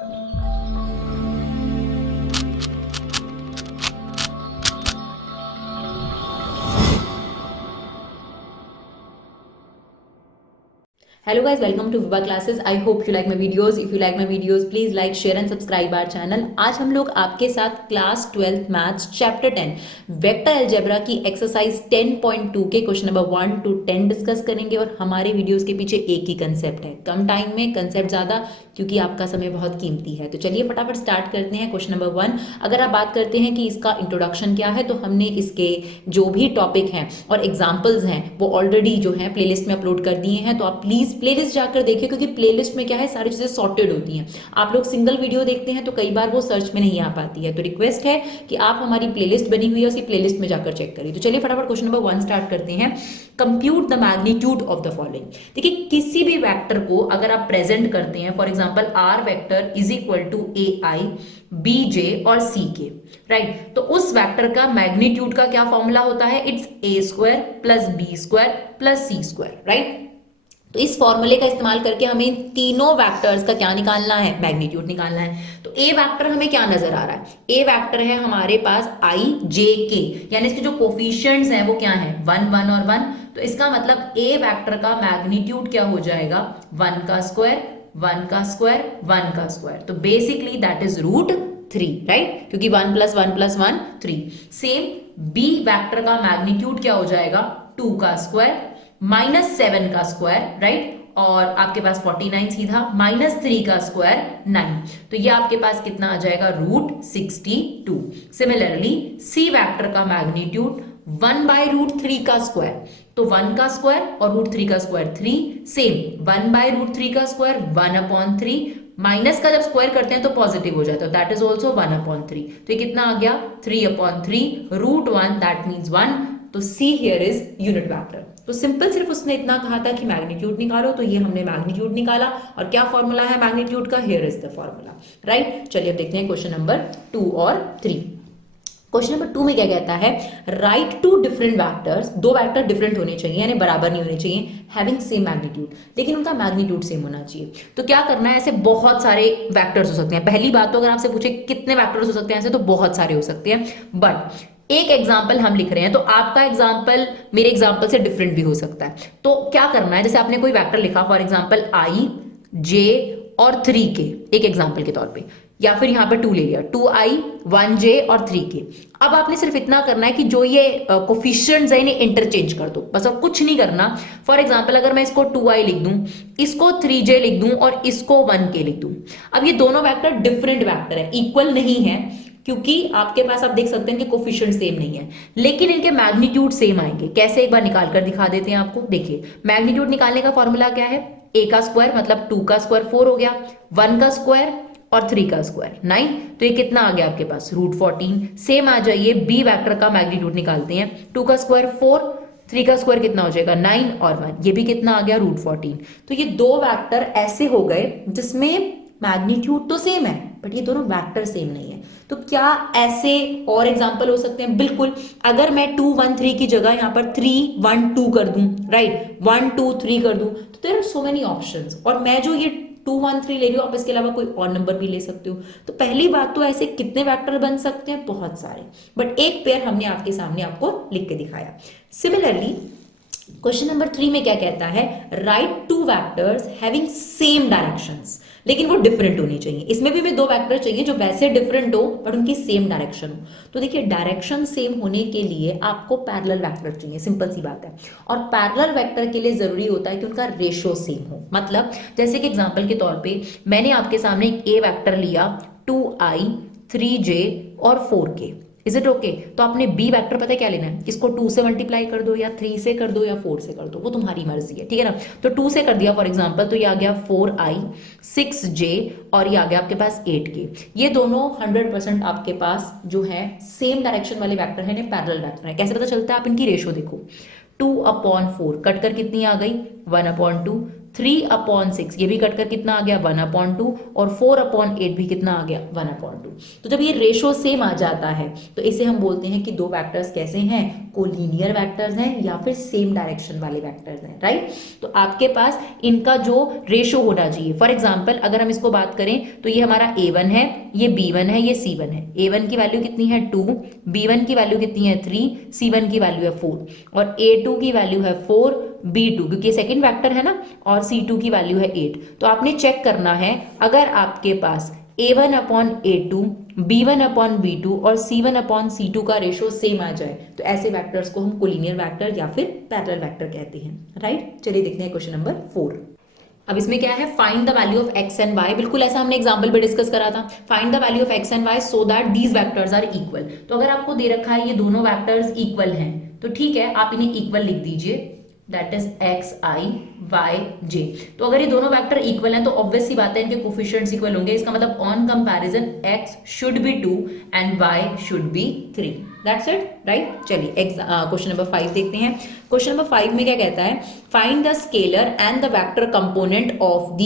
Hello guys, welcome to Viva Classes. I hope you like my videos. If you like my videos, please like, share and subscribe our channel. आज हम लोग आपके साथ class 12 maths chapter 10 vector algebra की exercise 10.2 के question number 1 to 10 discuss करेंगे। और हमारे वीडियोस के पीछे एक ही कंसेप्ट है, कम टाइम में कंसेप्ट ज़्यादा, क्योंकि आपका समय बहुत कीमती है। तो चलिए फटाफट स्टार्ट करते हैं। क्वेश्चन नंबर 1, अगर आप बात करते हैं कि इसका इंट्रोडक्शन क्या है, तो हमने इसके जो भी टॉपिक हैं और एग्जाम्पल्स हैं वो ऑलरेडी जो है प्लेलिस्ट में अपलोड कर दिए हैं। तो आप प्लीज़ प्लेलिस्ट जाकर देखिए, क्योंकि प्लेलिस्ट में क्या है, सारी चीज़ें सॉर्टेड होती हैं। आप लोग सिंगल वीडियो देखते हैं तो कई बार वो सर्च में नहीं आ पाती है। तो रिक्वेस्ट है कि आप हमारी प्लेलिस्ट बनी हुई है उसी प्लेलिस्ट में जाकर चेक करिए। तो चलिए फटाफट क्वेश्चन नंबर 1 स्टार्ट करते हैं। Compute the magnitude of the following. देखिए, किसी भी वेक्टर को अगर आप प्रेजेंट करते हैं, for example R vector is equal to A I B J और सी के, राइट, तो उस वेक्टर का मैग्नीट्यूड का क्या फॉर्मूला होता है? It's A square plus B square plus C square, right. तो इस फॉर्मूले का इस्तेमाल करके हमें तीनों वेक्टर्स का क्या निकालना है? मैग्नीट्यूड निकालना है। तो ए वेक्टर हमें क्या नजर आ रहा है? ए वेक्टर है हमारे पास आई जे के, यानी इसके जो कोफिशिएंट्स हैं वो क्या है? 1 1 और 1। तो इसका मतलब ए वेक्टर का मैग्नीट्यूड क्या हो जाएगा? 1 का स्क्वायर 1 का स्क्वायर 1 का स्क्वायर। तो बेसिकली दैट इज √3, राइट, क्योंकि 1 + 1 + 1 3। सेम बी वेक्टर का मैग्नीट्यूड क्या हो जाएगा? 2 का स्क्वायर -7 का स्क्वायर, राइट, और आपके पास 49 सीधा, -3 का स्क्वायर 9। तो ये आपके पास कितना आ जाएगा? √62। सिमिलरली सी वेक्टर का मैग्नीट्यूड 1/√3 का स्क्वायर, तो 1 का स्क्वायर और √3 का स्क्वायर 3। सेम 1/√3 का स्क्वायर 1/3, माइनस का जब स्क्वायर करते हैं तो पॉजिटिव हो जाता है, दैट इज ऑल्सो 1/3। तो ये कितना आ गया? 3/3 √1, दैट मीन्स 1। तो see here is unit vector. तो सिंपल सिर्फ उसने इतना कहा था कि मैग्नीट्यूड निकालो, तो ये हमने मैग्नीट्यूड निकाला। और क्या फॉर्मूला है मैग्नीट्यूड का? Here is the formula, right. चलिए अब देखते हैं क्वेश्चन नंबर 2 और 3। क्वेश्चन नंबर 2 में क्या कहता है? राइट टू डिफरेंट वेक्टर्स, दो वेक्टर डिफरेंट होने चाहिए, यानी बराबर नहीं होने चाहिए, हैविंग सेम मैग्नीट्यूड, लेकिन उनका मैग्नीट्यूड सेम होना चाहिए। तो क्या करना है? ऐसे बहुत सारे वेक्टर्स हो सकते हैं। पहली बात तो अगर आपसे पूछे कितने वेक्टर्स हो सकते हैं ऐसे, तो बहुत सारे हो सकते हैं। बट एक एग्जाम्पल हम लिख रहे हैं, तो आपका एग्जाम्पल मेरे एग्जाम्पल से डिफरेंट भी हो सकता है। तो क्या करना है? जैसे आपने कोई वेक्टर लिखा, फॉर एग्जाम्पल आई जे और 3 के, एक एग्जाम्पल के तौर पे, या फिर यहाँ पे 2 ले लिया, 2i 1j और 3k। अब आपने सिर्फ इतना करना है कि जो ये कोफिशिएंट्स है इन्हें इंटरचेंज कर दो, बस, और कुछ नहीं करना। फॉर एग्जांपल अगर मैं इसको 2i लिख दूं, इसको 3j लिख दूं और इसको 1k लिख दूं, अब ये दोनों वेक्टर डिफरेंट वेक्टर है, इक्वल नहीं है, क्योंकि आपके पास आप देख सकते हैं कि कोफिशिएंट सेम नहीं है, लेकिन इनके मैग्नीट्यूड सेम आएंगे। कैसे? एक बार निकाल कर दिखा देते हैं आपको। देखिए, मैग्नीट्यूड निकालने का फॉर्मूला क्या है? a का स्क्वायर मतलब 2 का स्क्वायर 4 हो गया, 1 का स्क्वायर और 3 का स्क्वायर 9। तो ये कितना आ गया आपके पास? √14। सेम आ जाइए बी वेक्टर का मैग्नीट्यूड निकालते हैं। 2 का स्क्वायर 4, 3 का स्क्वायर कितना हो जाएगा? 9 और 1, ये भी कितना आ गया? √14। तो ये दो वेक्टर ऐसे हो गए जिसमें मैग्नीट्यूड तो सेम है, बट ये दोनों वेक्टर सेम नहीं है। तो क्या ऐसे और एग्जांपल हो सकते हैं? बिल्कुल। अगर मैं 2 1 3 की जगह यहाँ पर 3 1 2 कर दूं, राइट, 1 2 3 कर दूं, तो there are so many options. और मैं जो ये 2 1 3 ले रही हूँ, आप इसके अलावा कोई और नंबर भी ले सकते हो। तो पहली बात तो ऐसे कितने वेक्टर बन सकते हैं? बहुत सारे, बट एक पेयर हमने आपके सामने आपको लिख के दिखाया। सिमिलरली क्वेश्चन नंबर 3 में क्या कहता है? Right two vectors having same directions, लेकिन वो डिफरेंट होनी चाहिए। इसमें भी हमें दो वेक्टर चाहिए जो वैसे डिफरेंट हो बट उनकी सेम डायरेक्शन हो। तो देखिए, डायरेक्शन सेम होने के लिए आपको पैरेलल वेक्टर चाहिए, सिंपल सी बात है। और पैरेलल वेक्टर के लिए जरूरी होता है कि उनका रेशियो सेम हो। मतलब जैसे कि एग्जांपल के तौर पे मैंने आपके सामने एक ए वेक्टर लिया, 2i 3j और 4k, इज इट ओके? तो आपने बी वेक्टर पता है क्या लेना है? इसको 2 से मल्टीप्लाई कर दो, या 3 से कर दो, या 4 से कर दो, वो तुम्हारी मर्जी है, ठीक है ना। तो 2 से कर दिया फॉर एग्जांपल, तो ये आ गया 4i 6j और ये आ गया आपके पास 8k। ये दोनों 100% आपके पास जो है सेम डायरेक्शन वाले वेक्टर है, पैरेलल वेक्टर है। कैसे पता चलता है? आप इनकी रेशो देखो, 2/4 कटकर कितनी आ गई? 1/2। 3/6 ये भी कटकर कितना आ गया? 1/2। और 4/8 भी कितना आ गया? 1/2। तो जब ये रेशो सेम आ जाता है तो इसे हम बोलते हैं कि दो वेक्टर्स कैसे हैं? कोलिनियर वेक्टर्स हैं या फिर सेम डायरेक्शन वाले वेक्टर्स हैं, राइट। तो आपके पास इनका जो रेशो होना चाहिए, फॉर एग्जांपल अगर हम इसको बात करें तो ये हमारा a1 है, ये b1 है, ये c1 है। a1 की वैल्यू कितनी है 2, b1 की वैल्यू कितनी है 3, c1 की वैल्यू है 4 और a2 की वैल्यू है 4, b2 क्योंकि सेकंड वेक्टर है ना, और c2 की वैल्यू है 8। तो आपने चेक करना है अगर आपके पास a1 upon a2, b1 upon b2 और c1 अपॉन c2 का रेशो सेम आ जाए तो ऐसे वेक्टर्स को हम कोलिनियर वेक्टर या फिर पैरेलल वेक्टर कहते हैं, राइट। चलिए देखते हैं क्वेश्चन नंबर 4। अब इसमें क्या है, find the value of x and y। बिल्कुल ऐसा हमने एग्जांपल में डिस्कस करा था। Find the value of x and y so that these vectors are equal. तो अगर आपको दे रखा है ये दोनों वेक्टर्स इक्वल हैं तो ठीक है, आप इन्हें इक्वल लिख दीजिए, that is X I Y J. तो अगर ये दोनों वेक्टर इक्वल हैं तो ऑब्वियस सी बात है इनके कोफिशिएंट्स इक्वल होंगे। इसका मतलब on comparison x should be 2 and y should be 3। That's it, right. चलिए क्वेश्चन नंबर 5 देखते हैं। क्वेश्चन नंबर 5 में क्या कहता है, find the scalar and the vector component of the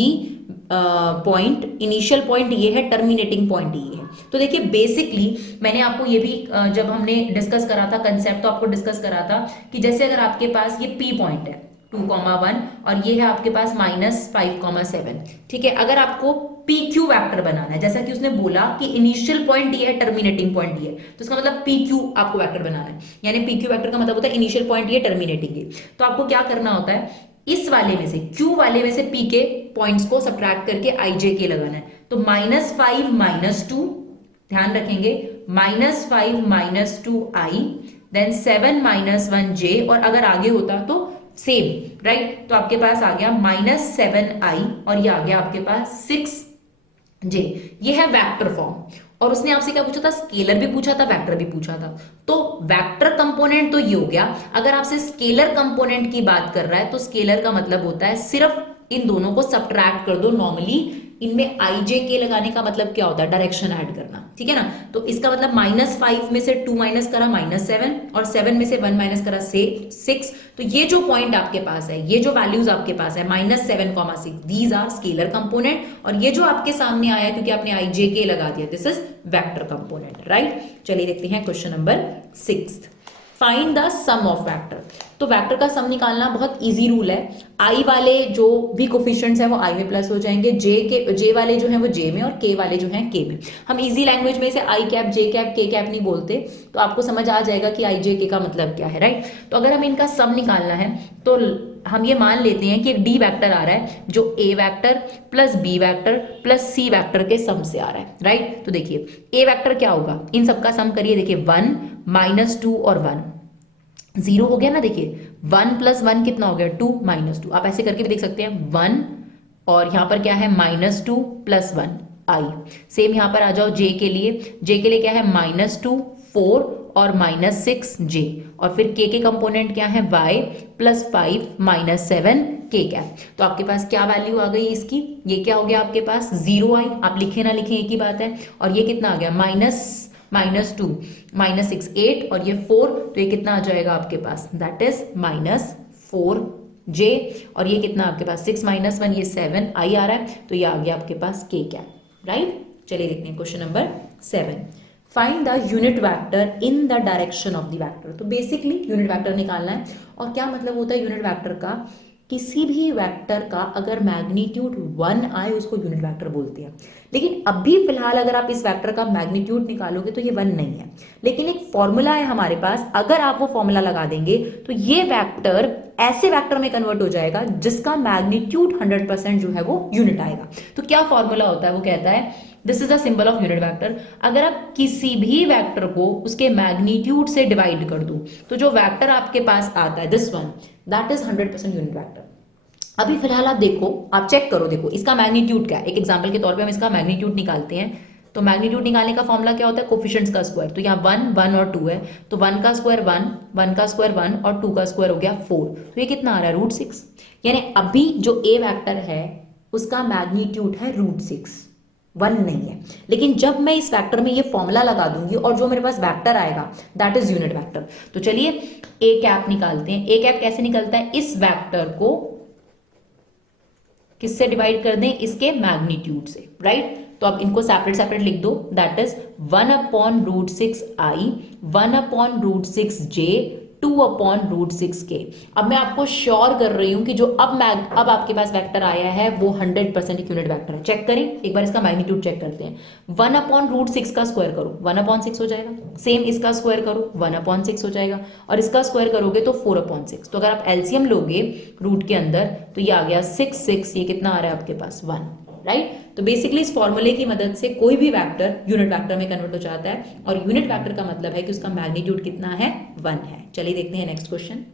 point. Initial point ये है, टर्मिनेटिंग पॉइंट ये है। तो देखिए बेसिकली मैंने आपको ये भी जब हमने डिस्कस करा था कंसेप्ट, तो आपको डिस्कस करा था कि जैसे अगर आपके पास ये P पॉइंट है 2,1 और ये है आपके पास -5,7, ठीक है। अगर आपको PQ वेक्टर बनाना है, जैसा कि उसने बोला कि इनिशियल पॉइंट ये है, टर्मिनेटिंग पॉइंट ये है, तो इसका मतलब PQ आपको वेक्टर बनाना है। यानी PQ वेक्टर का मतलब होता है इनिशियल पॉइंट ये, टर्मिनेटिंग ये। तो आपको क्या करना होता है, इस वाले में से Q वाले में से P के पॉइंट्स को सब्ट्रैक्ट करके IJK लगाना है। तो -5 -2, ध्यान रखेंगे, -5 -2i, देन 7 -1 j, और अगर आगे होता तो सेम, राइट। तो आपके पास आ गया -7i और ये आ गया आपके पास 6j। ये है वेक्टर फॉर्म। और उसने आपसे क्या पूछा था, स्केलर भी पूछा था, वेक्टर भी पूछा था। तो वेक्टर कंपोनेंट तो ये हो गया। अगर आपसे स्केलर कंपोनेंट की बात कर रहा है तो स्केलर का मतलब होता है सिर्फ इन दोनों को सब्ट्रैक्ट कर दो। नॉर्मली इनमें IJK लगाने का मतलब क्या होता है, डायरेक्शन ऐड करना, ठीक है ना। तो इसका मतलब -5 में से 2 माइनस करा -7 और 7 में से 1 माइनस करा 6। तो ये जो पॉइंट आपके पास है, ये जो वैल्यूज आपके पास है -7,6, दीज आर स्केलर कंपोनेंट। और ये जो आपके सामने आया है क्योंकि आपने IJK लगा दिया, this is vector component, right. चलिए देखते हैं question number 6। Find the sum of vector. तो वेक्टर का सम निकालना बहुत इजी रूल है। आई वाले जो भी कोफिशिएंट्स हैं वो आई में प्लस हो जाएंगे, जे वाले जो हैं वो जे में, और के वाले जो हैं के में। हम इजी लैंग्वेज में इसे आई कैप, जे कैप, के कैप नहीं बोलते, तो आपको समझ आ जाएगा कि आई जे के का मतलब क्या है, राइट। तो अगर हम इनका सम निकालना है तो हम ये मान लेते हैं कि एक डी वेक्टर आ रहा है जो A vector plus B vector plus C vector के सम से आ रहा है, राइट। तो देखिए ए वेक्टर क्या होगा, इन सबका सम करिए, देखिए 1 -2 और 1 0 हो गया ना। देखिए 1 + 1 कितना हो गया, 2 -2। आप ऐसे करके भी देख सकते हैं 1 और यहाँ पर क्या है -2 + 1 i। सेम यहाँ पर आ जाओ जे के लिए, जे के लिए क्या है -2 4 और -6 j, और फिर k के कंपोनेंट क्या है y + 5 -7 k कैप। तो आपके पास क्या वैल्यू आ गई इसकी, ये क्या हो गया आपके पास 0i। आप लिखे ना लिखे एक ही बात है। और ये कितना आ गया -2 -6 8 और ये 4, तो ये कितना आ जाएगा आपके पास, दैट इज -4j। और ये कितना आपके पास 6 - 1 ये 7 i आ रहा है, तो ये आ गया आपके पास k कैप, राइट। चलिए देखते हैं question number 7। Find the unit vector in the direction of the vector. तो बेसिकली यूनिट वेक्टर निकालना है। और क्या मतलब होता है यूनिट वेक्टर का, किसी भी वेक्टर का अगर मैग्नीट्यूड 1 आए उसको यूनिट वेक्टर बोलते हैं। लेकिन अभी फिलहाल अगर आप इस वेक्टर का मैग्नीट्यूड निकालोगे तो ये 1 नहीं है, लेकिन एक फॉर्मूला है हमारे पास। अगर आप वो फॉर्मूला लगा देंगे तो ये वेक्टर ऐसे वेक्टर में कन्वर्ट हो जाएगा जिसका मैग्नीट्यूड 100% जो है वो यूनिट आएगा। तो क्या फॉर्मूला होता है, वो कहता है this is the symbol of unit vector. अगर आप किसी भी वेक्टर को उसके मैग्नीट्यूड से डिवाइड कर दो तो जो वेक्टर आपके पास आता है this one, that is 100% unit vector. अभी फिलहाल आप देखो, आप चेक करो, देखो इसका मैग्नीट्यूड क्या है। एक एग्जांपल के तौर पे हम इसका मैग्नीट्यूड निकालते हैं। तो मैग्नीट्यूड निकालने का फॉर्मूला क्या होता है, कोफिशिएंट्स का स्क्वायर। तो यहाँ 1 1 और 2 है, तो 1 का स्क्वायर 1, 1 का स्क्वायर 1 और 2 का स्क्वायर हो गया 4। तो ये कितना आ रहा है, √6। यानी अभी जो ए वेक्टर है उसका मैग्नीट्यूड है √6, 1 नहीं है। लेकिन जब मैं इस वेक्टर में ये फॉर्मूला लगा दूंगी और जो मेरे पास वेक्टर आएगा दैट इज यूनिट वेक्टर। तो चलिए ए कैप निकालते हैं। ए कैप कैसे निकलता है, इस वेक्टर को किससे डिवाइड कर दें, इसके मैग्नीट्यूड से, राइट। तो अब इनको सेपरेट सेपरेट लिख दो, that is 1/√6i 1/√6j 2/√6k। अब मैं आपको श्योर कर रही हूं कि जो अब आपके पास वेक्टर आया है वो 100% एक यूनिट वेक्टर है। चेक करें एक बार, इसका मैग्नीट्यूड चेक करते हैं। 1/√6 का स्क्वायर करो 1/6 हो जाएगा, सेम इसका स्क्वायर करो 1/6 हो जाएगा, और इसका स्क्वायर करोगे तो 4/6। तो अगर आप एलसीएम लोगे रूट के अंदर तो ये आ गया 6, ये कितना आ रहा है आपके पास 1, राइट। तो बेसिकली इस फॉर्मूले की मदद से कोई भी वेक्टर यूनिट वेक्टर में कन्वर्ट हो जाता है, और यूनिट वेक्टर का मतलब है कि उसका मैग्नीट्यूड कितना है 1 है। चलिए देखते हैं नेक्स्ट क्वेश्चन।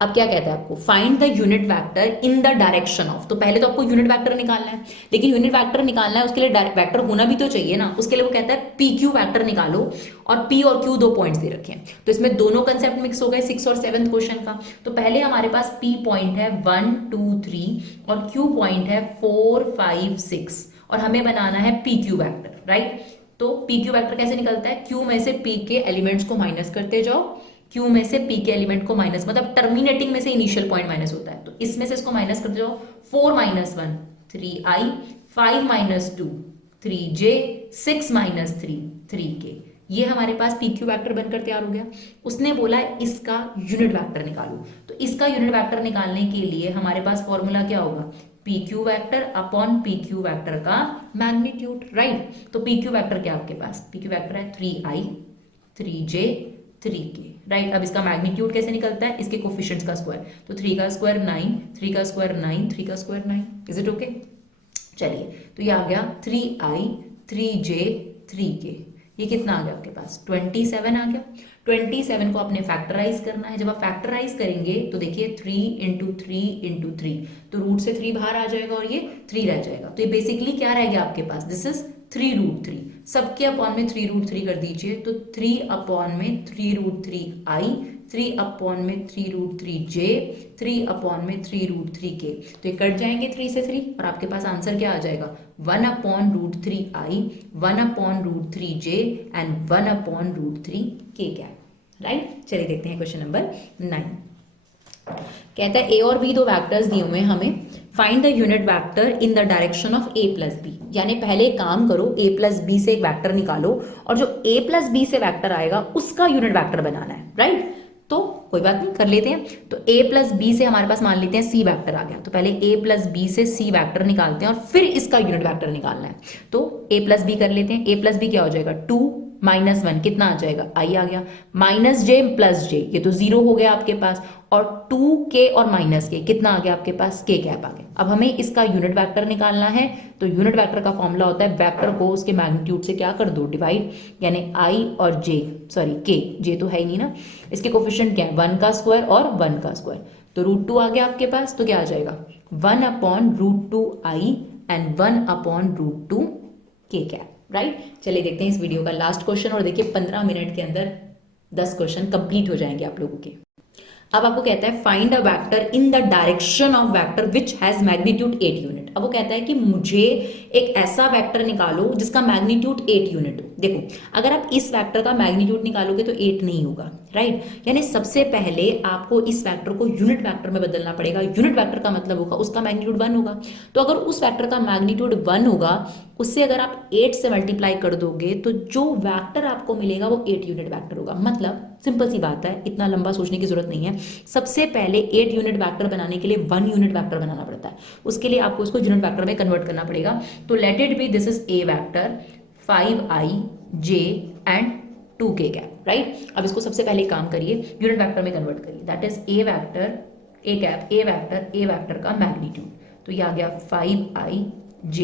अब क्या कहता है आपको, find the unit vector in the direction of. तो पहले तो आपको यूनिट वेक्टर निकालना है, लेकिन यूनिट वेक्टर निकालना है उसके लिए डायरेक्ट वेक्टर होना भी तो चाहिए ना। उसके लिए वो कहता है पी क्यू वेक्टर निकालो, और पी और क्यू 2 पॉइंट्स दे रखे हैं, तो इसमें दोनों कंसेप्ट मिक्स हो गए 6 और 7 क्वेश्चन का। तो पहले हमारे पास पी पॉइंट है 1 2 3 और क्यू पॉइंट है 4 5 6, और हमें बनाना है पी क्यू वैक्टर, राइट। तो पी क्यू वैक्टर कैसे निकलता है, क्यू में से पी के एलिमेंट्स को माइनस करते जाओ, क्यू में से पी के एलिमेंट को माइनस, मतलब टर्मिनेटिंग में से इनिशियल पॉइंट माइनस होता है, तो इसमें से इसको माइनस करते जाओ। 4 - 1 3i, 5 - 2 3j, 6 - 3 3k। ये हमारे पास पी क्यू वैक्टर बनकर तैयार हो गया। उसने बोला इसका यूनिट वैक्टर निकालो, तो इसका यूनिट वैक्टर निकालने के लिए हमारे पास फॉर्मूला क्या होगा, P Q vector upon P Q vector का मैग्नीट्यूड, राइट। तो पी क्यू वैक्टर क्या आपके पास, पी क्यू वैक्टर है 3i 3j 3k, राइट। अब इसका मैग्नीट्यूड कैसे निकलता है, इसके कोफिशिएंट्स का स्क्वायर, तो 3 का स्क्वायर 9, 3 का स्क्वायर 9, 3 का स्क्वायर 9। Is it okay? चलिए, तो ये आ गया 3i 3j 3k। ये कितना आ गया आपके पास 27 आ गया। 27 को आपने फैक्टराइज करना है। जब आप फैक्टराइज करेंगे तो देखिए 3 × 3 × 3, तो रूट से 3 बाहर आ जाएगा और ये 3 रह जाएगा। तो ये बेसिकली क्या रह गया आपके पास, दिस इज 3√3। सबके अपॉन में 3√3 कर दीजिए, तो 3/3√3i, 3/3√3j, 3/3√3k। तो ये कट जाएंगे 3 से 3, और आपके पास आंसर क्या आ जाएगा 1/√3i, 1/√3j एंड 1/√3k क्या, राइट। चलिए देखते हैं क्वेश्चन नंबर 9। कहता है ए और बी दो वेक्टर्स दिए हुए हैं हमें, find the unit vector in the direction of A plus B. यानी पहले काम करो, ए प्लस बी से एक वेक्टर निकालो, और जो ए प्लस बी से वेक्टर आएगा उसका यूनिट वेक्टर बनाना है, राइट। तो कोई बात नहीं, कर लेते हैं। तो a प्लस बी से हमारे पास मान लेते हैं c वेक्टर आ गया, तो पहले a प्लस बी से c वेक्टर निकालते हैं और फिर इसका यूनिट वेक्टर निकालना है। तो a प्लस बी कर लेते हैं। a प्लस बी क्या हो जाएगा 2 - 1 कितना आ जाएगा i आ गया, -j + j ये तो 0 हो गया आपके पास, और 2k और -k कितना आ गया आपके पास k कैप आ गया। अब हमें इसका यूनिट वेक्टर निकालना है, तो यूनिट वेक्टर का फॉर्मूला होता है वेक्टर को उसके मैग्नीट्यूड से क्या कर दो डिवाइड, यानी i और k तो है ही नहीं ना, इसके कोफिशिएंट क्या है 1 का स्क्वायर और 1 का स्क्वायर, तो √2 आ गया आपके पास। तो क्या आ जाएगा 1/√2i and 1/√2k cap, right. चलिए देखते हैं इस वीडियो का लास्ट क्वेश्चन, और देखिए 15 मिनट के अंदर 10 क्वेश्चन कंप्लीट हो जाएंगे आप लोगों के। अब आपको कहता है find a vector in the direction of vector which has magnitude 8 unit. अब वो कहता है कि मुझे एक ऐसा वेक्टर निकालो जिसका मैग्नीट्यूड 8 यूनिट हो। देखो, अगर आप इस वेक्टर का मैग्नीट्यूड निकालोगे तो 8 नहीं होगा, राइट। यानी सबसे पहले आपको इस वेक्टर को यूनिट वेक्टर में बदलना पड़ेगा। यूनिट वेक्टर का मतलब होगा उसका मैग्नीट्यूड 1 होगा। तो अगर उस वेक्टर का मैग्नीट्यूड 1 होगा, उससे अगर आप 8 से मल्टीप्लाई कर दोगे तो जो वेक्टर आपको मिलेगा वो 8 यूनिट वेक्टर होगा। मतलब सिंपल सी बात है, इतना लंबा सोचने की जरूरत नहीं है। सबसे पहले 8 यूनिट वेक्टर बनाने के लिए 1 यूनिट वेक्टर बनाना पड़ता है, उसके लिए आपको इसको यूनिट वेक्टर में कन्वर्ट करना पड़ेगा। तो let it be this is a vector 5i j and 2k cap, right. अब इसको सबसे पहले काम करिए, यूनिट वेक्टर में कन्वर्ट करिए, that is a vector A cap A vector का मैग्नीट्यूड, तो ये आ गया 5i j।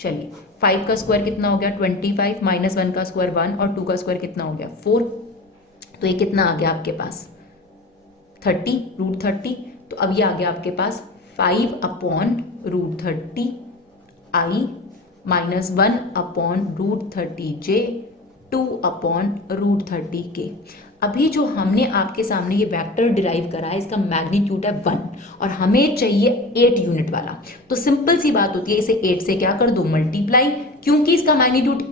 चलिए 5 का स्क्वायर कितना हो गया 25, -1 का स्क्वायर 1 और 2 का स्क्वायर कितना हो गया 4, तो ये कितना आ गया आपके पास 30 √30। तो अब ये आ गया आपके पास 5/√30i -1/√30j 2/√30k। अभी जो हमने आपके सामने ये वेक्टर डिराइव करा है, इसका मैग्नीट्यूड है 1 और हमें चाहिए 8 यूनिट वाला। तो सिंपल सी बात होती है, इसे 8 से क्या कर दो मल्टीप्लाई, क्योंकि इसका मैग्नीट्यूड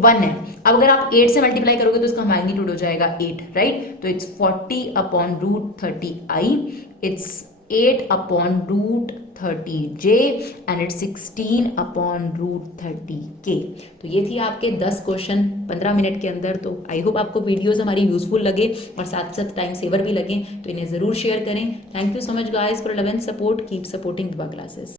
1 है। अब अगर आप 8 से मल्टीप्लाई करोगे तो इसका मैग्नीट्यूड हो जाएगा 8, राइट। तो it's 40/√30i, it's 8/√30 30j and it's 16/√30k। तो ये थी आपके 10 क्वेश्चन 15 मिनट के अंदर। तो आई होप आपको वीडियोस हमारी यूजफुल लगे और साथ साथ टाइम सेवर भी लगे, तो इन्हें जरूर शेयर करें। Thank you so much guys for love and support, keep supporting Vibha classes.